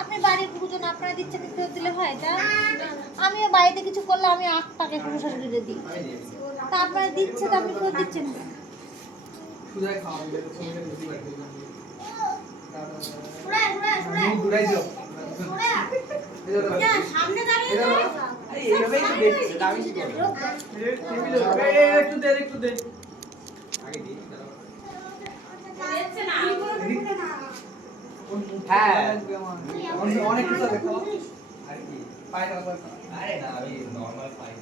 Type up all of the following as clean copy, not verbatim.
আপনি বাড়ির পুজোন আপনারা দিচ্ছে কিছু দিলে হয় তা আমিও বাড়িতে কিছু করলে আমি 8 টাকা কোনো শাশুড়িতে দিই তা আপনারা দিচ্ছে তো আপনি ফেরত দিচ্ছেন না সামনে দাঁড়িয়ে একটু দে হ্যাঁ অনেক কিছু দেখো আর কি পাই না আরে না আমি নরমাল পাই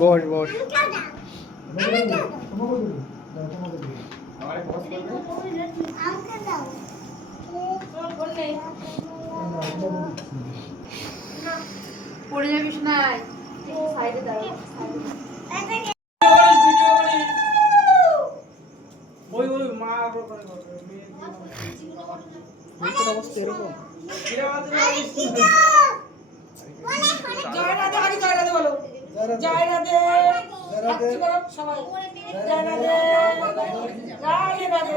বস বস পড়ে যাবিস না সাইডে দাঁড়া ওই ওই মা অবস্থা এরকম জয় রাধে আগে জয় রাধে বলো জয় রাধে ভক্তি করো সবাই জয় রাধে জয় রাধে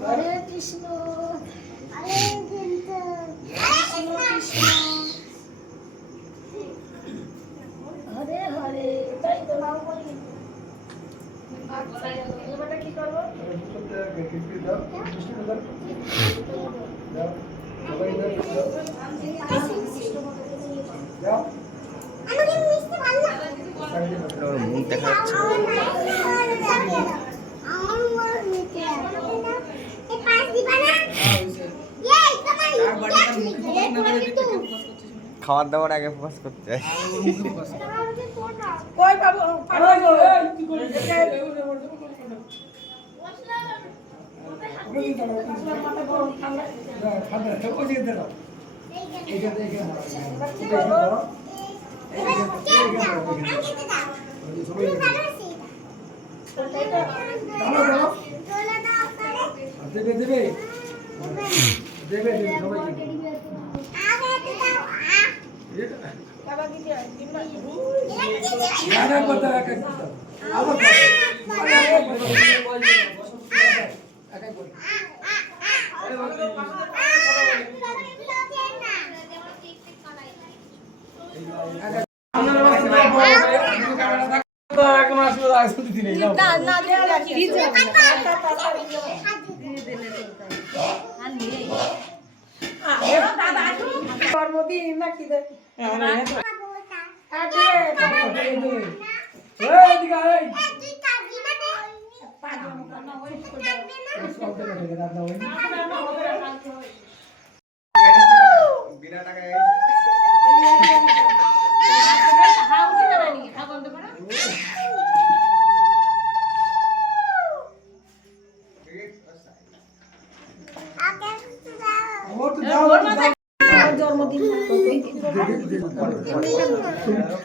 হরে কৃষ্ণ হরে হরে তাই তো নাম বলি এবারটা কি করবো মুখ দেখা যাচ্ছে খাবার দাবার আগে ফোকাস করতে হয় ওই বাবু জন্মদিন নাকি বিনা টাকায় জন্মদিন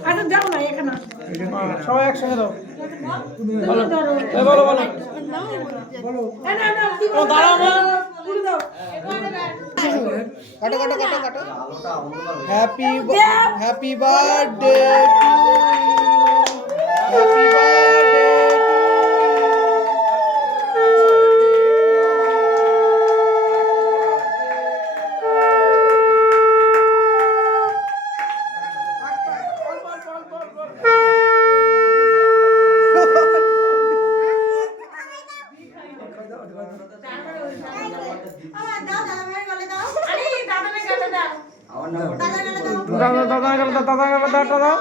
আচ্ছা যাও না এখানে সবাই একসঙ্গে দাও বলো বলো বলো দাঁড়াও দাও কাটো কাটো কাটো কাটো happy happy birthday to you happy birthday আমার দাও দাদা ভাইয়ের গলে দাও আরে দাদা না গেলে দাও আমার নাম্বার দাদা গলে দাও দাদা গেল দাও